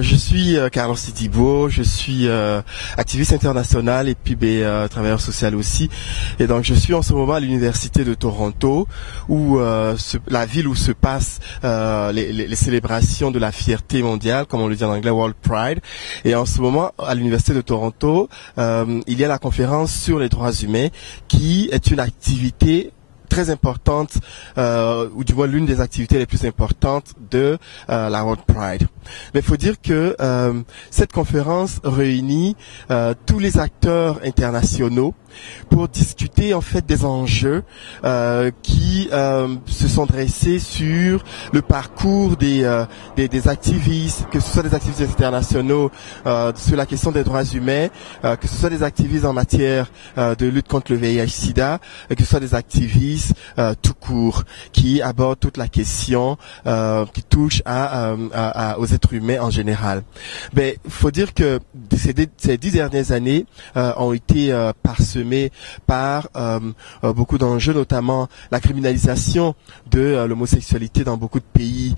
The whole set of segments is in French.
Je suis Carlos Sidibo, je suis activiste international et puis travailleur social aussi. Et donc je suis en ce moment à l'université de Toronto, où la ville où se passent les célébrations de la fierté mondiale, comme on le dit en anglais, World Pride. Et en ce moment, à l'université de Toronto, il y a la conférence sur les droits humains, qui est une activité très importante, ou du moins l'une des activités les plus importantes de la World Pride. Mais il faut dire que cette conférence réunit tous les acteurs internationaux pour discuter en fait des enjeux qui se sont dressés sur le parcours des activistes, que ce soit des activistes internationaux sur la question des droits humains, que ce soit des activistes en matière de lutte contre le VIH/SIDA, que ce soit des activistes tout court qui abordent toute la question qui touche aux êtres humains en général. Mais il faut dire que ces 10 dernières années ont été parsemées par beaucoup d'enjeux, notamment la criminalisation de l'homosexualité dans beaucoup de pays,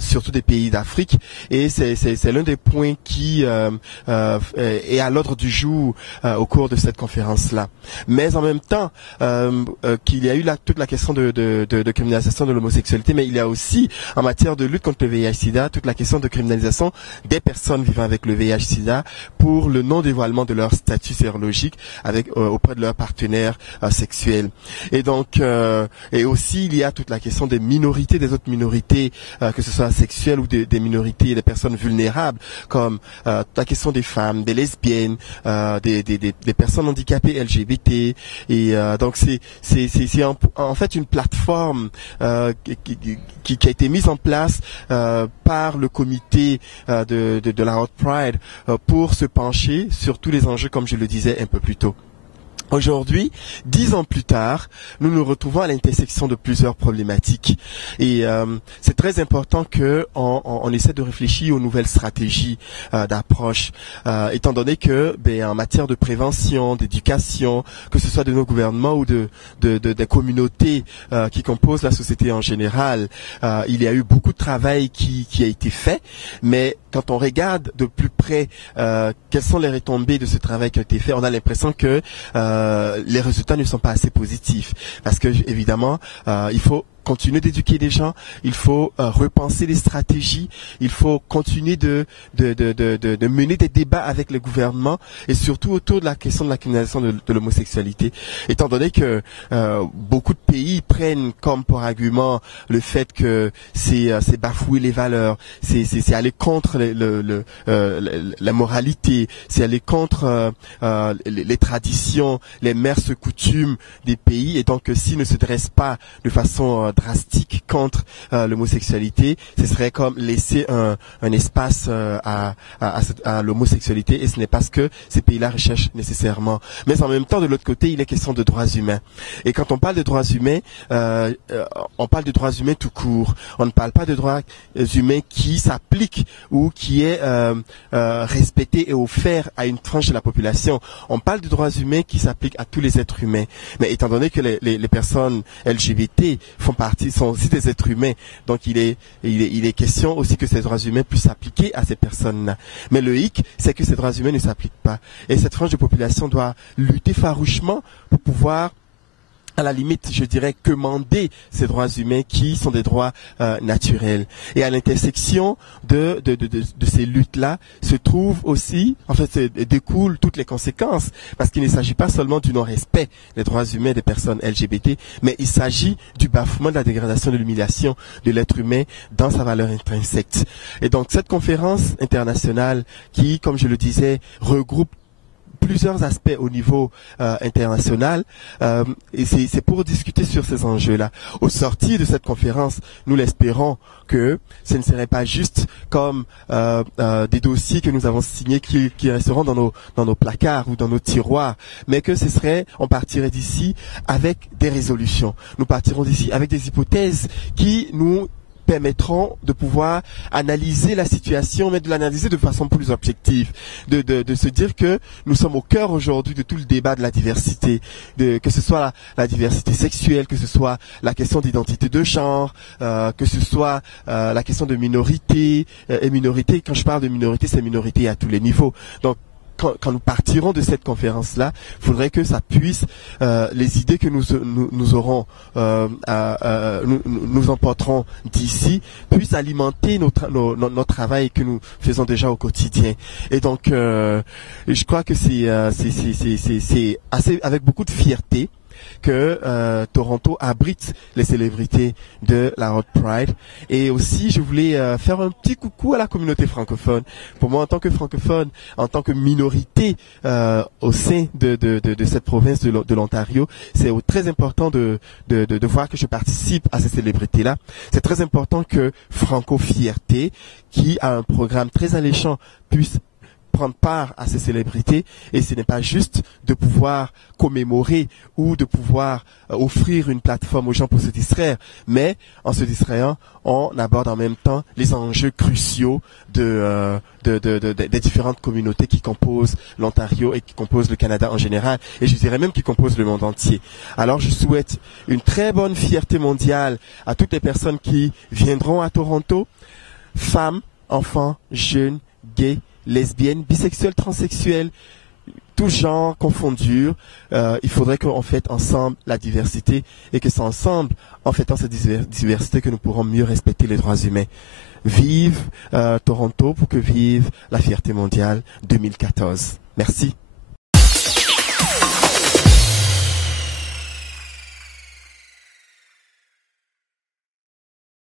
surtout des pays d'Afrique. Et c'est l'un des points qui est à l'ordre du jour au cours de cette conférence-là. Mais en même temps qu'il y a eu toute la question de criminalisation de l'homosexualité, mais il y a aussi, en matière de lutte contre le VIH/SIDA, toute la question de criminalisation des personnes vivant avec le VIH/SIDA pour le non-dévoilement de leur statut sérologique auprès de leurs partenaires sexuels. Et donc, et aussi, il y a toute la question des minorités, des autres minorités, que ce soit sexuelles ou des minorités, des personnes vulnérables, comme la question des femmes, des lesbiennes, des personnes handicapées LGBT. Et donc, c'est en fait une plateforme qui a été mise en place par le comité de la World Pride pour se pencher sur tous les enjeux, comme je le disais un peu plus tôt. Aujourd'hui, 10 ans plus tard, nous nous retrouvons à l'intersection de plusieurs problématiques. Et c'est très important qu'on essaie de réfléchir aux nouvelles stratégies d'approche, étant donné que en matière de prévention, d'éducation, que ce soit de nos gouvernements ou des communautés qui composent la société en général, il y a eu beaucoup de travail qui a été fait, mais quand on regarde de plus près quelles sont les retombées de ce travail qui a été fait, on a l'impression que les résultats ne sont pas assez positifs, parce que évidemment il faut continuer d'éduquer les gens, il faut repenser les stratégies, il faut continuer de mener des débats avec le gouvernement, et surtout autour de la question de la criminalisation de l'homosexualité, étant donné que beaucoup de pays prennent comme pour argument le fait que c'est bafouer les valeurs, c'est aller contre la moralité, c'est aller contre les traditions, les mœurs, coutumes des pays, et donc s'ils ne se dressent pas de façon drastique contre l'homosexualité, ce serait comme laisser un espace à l'homosexualité, et ce n'est pas ce que ces pays-là recherchent nécessairement. Mais en même temps, de l'autre côté, il est question de droits humains. Et quand on parle de droits humains, on parle de droits humains tout court. On ne parle pas de droits humains qui s'appliquent ou qui est respecté et offert à une tranche de la population. On parle de droits humains qui s'appliquent à tous les êtres humains. Mais étant donné que les personnes LGBT sont aussi des êtres humains, donc il est question aussi que ces droits humains puissent s'appliquer à ces personnes-là. Mais le hic, c'est que ces droits humains ne s'appliquent pas. Et cette frange de population doit lutter farouchement pour pouvoir, à la limite, je dirais, commander ces droits humains qui sont des droits naturels. Et à l'intersection de ces luttes-là se trouvent aussi, en fait, découlent toutes les conséquences, parce qu'il ne s'agit pas seulement du non-respect des droits humains des personnes LGBT, mais il s'agit du bafouement, de la dégradation, de l'humiliation de l'être humain dans sa valeur intrinsèque. Et donc, cette conférence internationale qui, comme je le disais, regroupe plusieurs aspects au niveau international, et c'est pour discuter sur ces enjeux-là. Au sortir de cette conférence, nous l'espérons que ce ne serait pas juste comme des dossiers que nous avons signés qui resteront dans nos placards ou dans nos tiroirs, mais que on partirait d'ici avec des résolutions. Nous partirons d'ici avec des hypothèses qui nous permettront de pouvoir analyser la situation, mais de l'analyser de façon plus objective, de se dire que nous sommes au cœur aujourd'hui de tout le débat de la diversité, que ce soit la diversité sexuelle, que ce soit la question d'identité de genre, que ce soit la question de minorité, et minorité, quand je parle de minorité, c'est minorité à tous les niveaux. Donc, quand nous partirons de cette conférence-là, il faudrait que ça puisse, les idées que nous aurons, nous emporterons d'ici, puissent alimenter notre travail que nous faisons déjà au quotidien. Et donc, je crois que c'est assez avec beaucoup de fierté que Toronto abrite les célébrités de la Road Pride. Et aussi, je voulais faire un petit coucou à la communauté francophone. Pour moi, en tant que francophone, en tant que minorité au sein de cette province de l'Ontario, c'est très important de voir que je participe à ces célébrités-là. C'est très important que Franco Fierté, qui a un programme très alléchant, puisse prendre part à ces célébrités, et ce n'est pas juste de pouvoir commémorer ou de pouvoir offrir une plateforme aux gens pour se distraire, mais en se distrayant, on aborde en même temps les enjeux cruciaux des différentes communautés qui composent l'Ontario et qui composent le Canada en général, et je dirais même qui composent le monde entier. Alors je souhaite une très bonne fierté mondiale à toutes les personnes qui viendront à Toronto, femmes, enfants, jeunes, gays, lesbiennes, bisexuelles, transsexuelles, tout genre confondu. Il faudrait qu'on fête ensemble la diversité, et que c'est ensemble, en fêtant cette diversité, que nous pourrons mieux respecter les droits humains. Vive Toronto, pour que vive la fierté mondiale 2014. Merci.